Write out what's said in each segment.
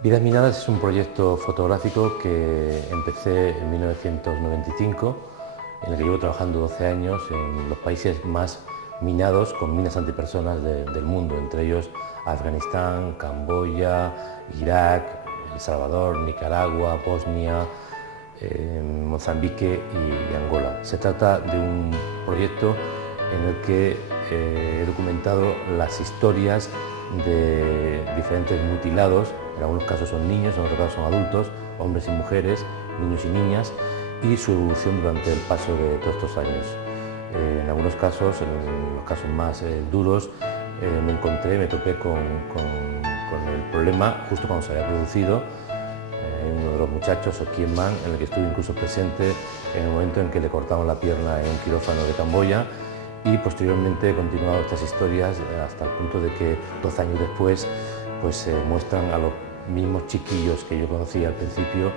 Vidas Minadas es un proyecto fotográfico que empecé en 1995, en el que llevo trabajando 12 años en los países más minados con minas antipersonas del mundo, entre ellos Afganistán, Camboya, Irak, El Salvador, Nicaragua, Bosnia, Mozambique y Angola. Se trata de un proyecto en el que he documentado las historias de diferentes mutilados, en algunos casos son niños, en otros casos son adultos, hombres y mujeres, niños y niñas, y su evolución durante el paso de todos estos años. En algunos casos, en los casos más duros, me topé con el problema justo cuando se había producido. Uno de los muchachos, Kien Man, en el que estuve incluso presente en el momento en que le cortaron la pierna en un quirófano de Camboya, y posteriormente he continuado estas historias hasta el punto de que 12 años después pues muestran a los mismos chiquillos que yo conocí al principio,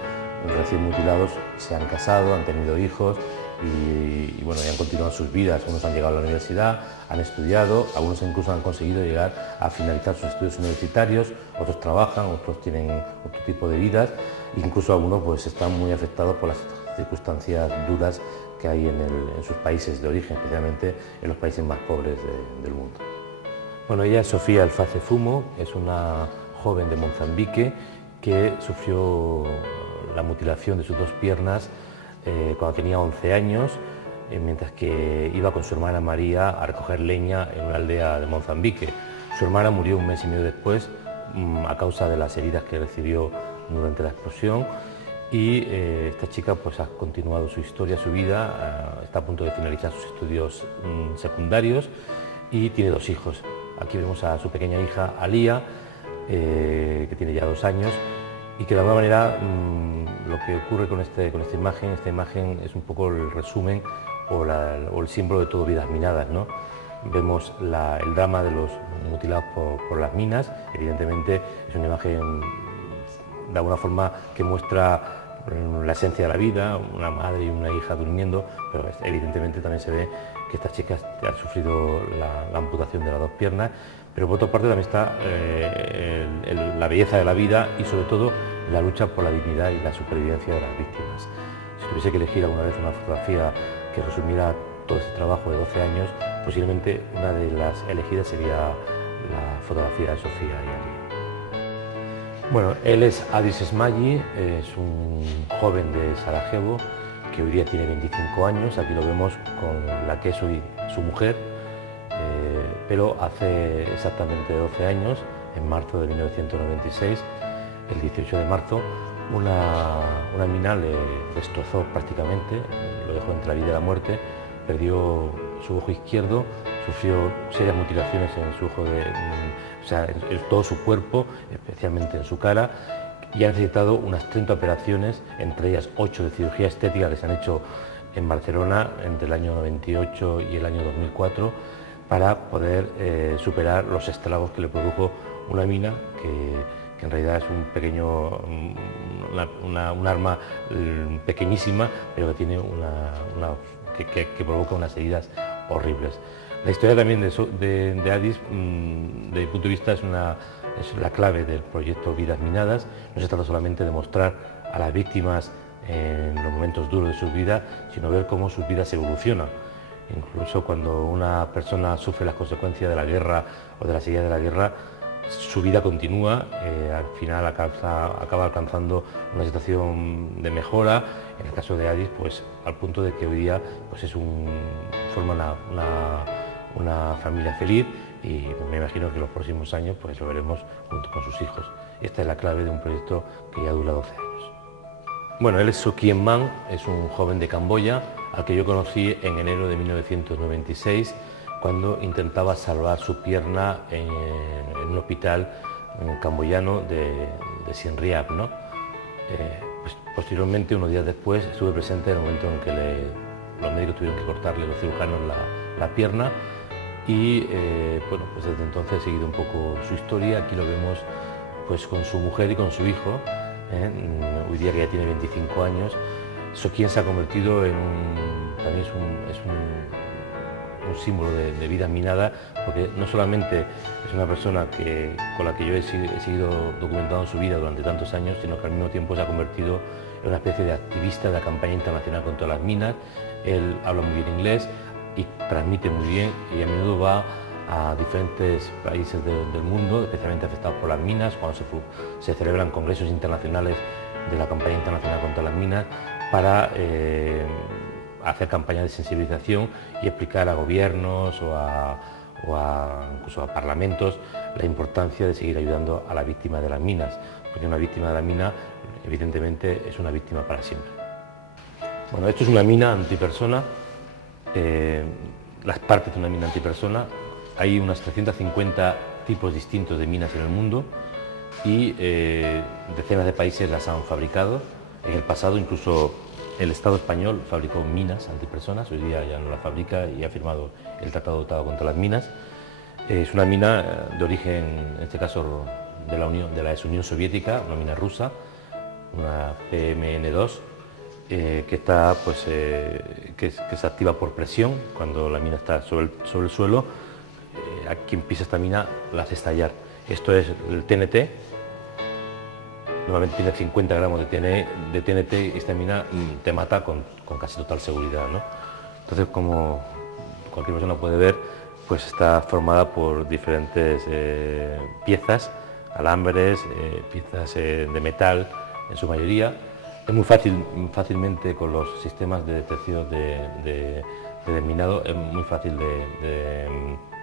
recién mutilados, se han casado, han tenido hijos y bueno, ya han continuado sus vidas. Unos han llegado a la universidad, han estudiado, algunos incluso han conseguido llegar a finalizar sus estudios universitarios, otros trabajan, otros tienen otro tipo de vidas, incluso algunos pues están muy afectados por las circunstancias duras que hay en sus países de origen, especialmente en los países más pobres del mundo. Bueno, ella es Sofía Alface Fumo, es una joven de Mozambique que sufrió la mutilación de sus dos piernas cuando tenía 11 años, mientras que iba con su hermana María a recoger leña en una aldea de Mozambique. Su hermana murió un mes y medio después a causa de las heridas que recibió durante la explosión, y esta chica pues ha continuado su historia, su vida, está a punto de finalizar sus estudios secundarios y tiene dos hijos. Aquí vemos a su pequeña hija Alía, que tiene ya 2 años, y que de alguna manera lo que ocurre con esta imagen es un poco el resumen o el símbolo de todo Vidas Minadas, ¿no? Vemos el drama de los mutilados por las minas. Evidentemente es una imagen de alguna forma que muestra la esencia de la vida, una madre y una hija durmiendo, pero evidentemente también se ve que estas chicas han sufrido la amputación de las dos piernas, pero por otra parte también está la belleza de la vida y sobre todo la lucha por la dignidad y la supervivencia de las víctimas. Si tuviese que elegir alguna vez una fotografía que resumiera todo este trabajo de 12 años, posiblemente una de las elegidas sería la fotografía de Sofía y Alía. Bueno, él es Adis Esmayi, es un joven de Sarajevo que hoy día tiene 25 años, aquí lo vemos con la que es hoy su mujer, pero hace exactamente 12 años, en marzo de 1996, el 18 de marzo, una mina le destrozó prácticamente, lo dejó entre la vida y la muerte, perdió su ojo izquierdo, sufrió serias mutilaciones en su ojo, en todo su cuerpo, especialmente en su cara, y ha necesitado unas 30 operaciones, entre ellas 8 de cirugía estética que se han hecho en Barcelona entre el año 98 y el año 2004, para poder superar los estragos que le produjo una mina que en realidad es un arma pequeñísima, pero que tiene que provoca unas heridas horribles. La historia también de Adis, desde mi punto de vista, es la clave del proyecto Vidas Minadas. No se trata solamente de mostrar a las víctimas en los momentos duros de su vida, sino ver cómo sus vidas evolucionan. Incluso cuando una persona sufre las consecuencias de la guerra o de las heridas de la guerra, su vida continúa, al final acaba alcanzando una situación de mejora. En el caso de Adis, pues al punto de que hoy día pues forma una familia feliz, y me imagino que en los próximos años pues lo veremos junto con sus hijos. Esta es la clave de un proyecto que ya dura 12 años. Bueno, él es Kien Man, es un joven de Camboya al que yo conocí en enero de 1996, cuando intentaba salvar su pierna en un hospital camboyano de Siem Reap, ¿no? Pues, posteriormente, unos días después, estuve presente en el momento en que los médicos tuvieron que cortarle, los cirujanos, la pierna, y bueno, pues desde entonces he seguido un poco su historia. Aquí lo vemos pues con su mujer y con su hijo, hoy día que ya tiene 25 años. Sokien se ha convertido en también un símbolo de vida minada, porque no solamente es una persona con la que yo he seguido documentando su vida durante tantos años, sino que al mismo tiempo se ha convertido en una especie de activista de la campaña internacional contra las minas. Él habla muy bien inglés y transmite muy bien, y a menudo va a diferentes países del mundo, especialmente afectados por las minas, cuando se celebran congresos internacionales de la campaña internacional contra las minas, para hacer campañas de sensibilización y explicar a gobiernos incluso a parlamentos la importancia de seguir ayudando a la víctima de las minas, porque una víctima de la mina evidentemente es una víctima para siempre. Bueno, esto es una mina antipersona, las partes de una mina antipersona. Hay unas 350 tipos distintos de minas en el mundo y decenas de países las han fabricado. En el pasado incluso el Estado español fabricó minas antipersonas, hoy día ya no las fabrica y ha firmado el Tratado de Ottawa contra las minas. Es una mina de origen, en este caso, de la ex Unión Soviética, una mina rusa, una PMN2, que se activa por presión cuando la mina está sobre el suelo. A quien pisa esta mina la hace estallar. Esto es el TNT. Normalmente tiene 50 gramos de TNT y esta mina te mata con casi total seguridad, ¿no? Entonces, como cualquier persona puede ver, pues está formada por diferentes piezas, alambres, piezas de metal en su mayoría. Es muy fácilmente con los sistemas de detección de desminado, es muy fácil de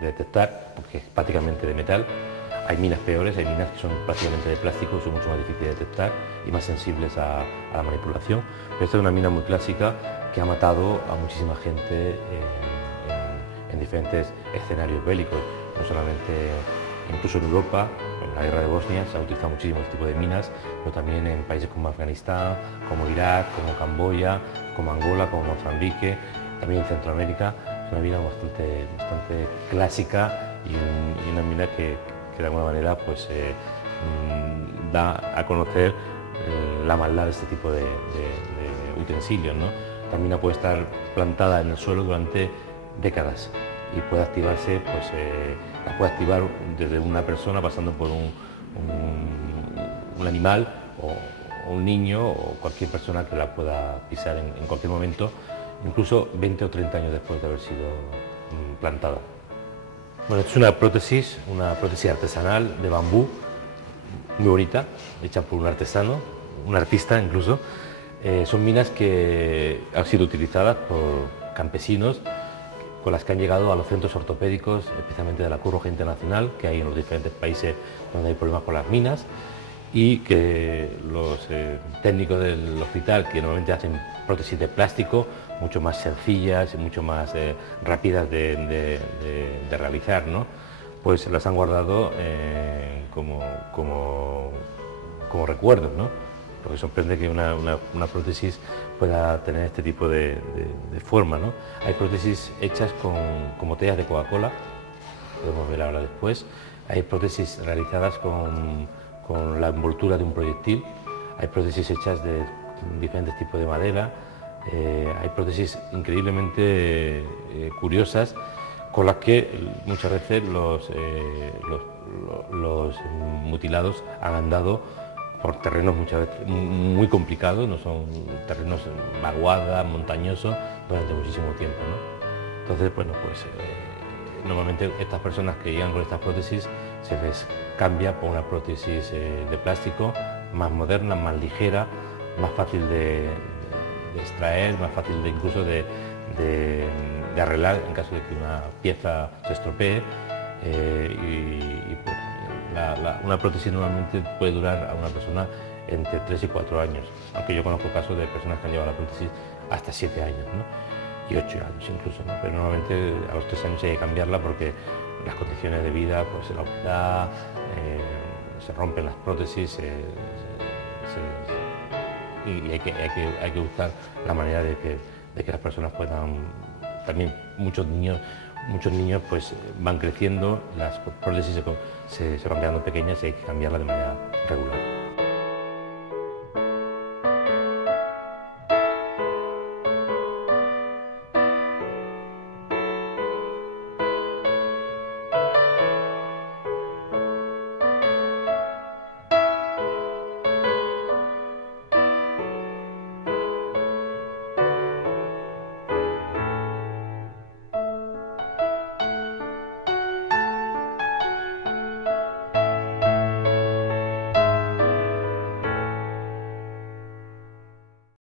detectar porque es prácticamente de metal. Hay minas peores, hay minas que son prácticamente de plástico, son mucho más difíciles de detectar y más sensibles a la manipulación. Pero esta es una mina muy clásica que ha matado a muchísima gente en diferentes escenarios bélicos, no solamente, incluso en Europa, en la guerra de Bosnia se ha utilizado muchísimo este tipo de minas, pero también en países como Afganistán, como Irak, como Camboya, como Angola, como Mozambique, también en Centroamérica. Es una mina bastante clásica y una mina que de alguna manera pues, da a conocer la maldad de este tipo de utensilios, ¿no? La mina puede estar plantada en el suelo durante décadas y puede activarse, pues, la puede activar desde una persona pasando por un animal o un niño o cualquier persona que la pueda pisar en cualquier momento, incluso 20 o 30 años después de haber sido plantada. Bueno, es una prótesis artesanal de bambú, muy bonita, hecha por un artesano, un artista incluso. Son minas que han sido utilizadas por campesinos con las que han llegado a los centros ortopédicos, especialmente de la Cruz Roja Internacional, que hay en los diferentes países donde hay problemas con las minas, y que los técnicos del hospital, que normalmente hacen prótesis de plástico, mucho más sencillas y mucho más rápidas de realizar, ¿no? Pues las han guardado como recuerdos, ¿no? Porque sorprende que una prótesis pueda tener este tipo de forma, ¿no? Hay prótesis hechas con botellas de Coca-Cola, podemos ver ahora después. Hay prótesis realizadas con la envoltura de un proyectil. Hay prótesis hechas de diferentes tipos de madera. Hay prótesis increíblemente curiosas con las que muchas veces los mutilados han andado por terrenos muchas veces muy complicados, no son terrenos vaguadas, montañosos, durante muchísimo tiempo, ¿no? Entonces, bueno, pues normalmente estas personas que llegan con estas prótesis se les cambia por una prótesis de plástico más moderna, más ligera, más fácil de extraer, más fácil incluso de arreglar en caso de que una pieza se estropee. Una prótesis normalmente puede durar a una persona entre 3 y 4 años, aunque yo conozco casos de personas que han llevado la prótesis hasta 7 años, ¿no? Y 8 años incluso, ¿no? Pero normalmente a los 3 años hay que cambiarla porque las condiciones de vida, pues la humedad, se rompen las prótesis y hay que buscar la manera de que las personas puedan, también muchos niños pues van creciendo, las prótesis se van quedando pequeñas y hay que cambiarlas de manera regular.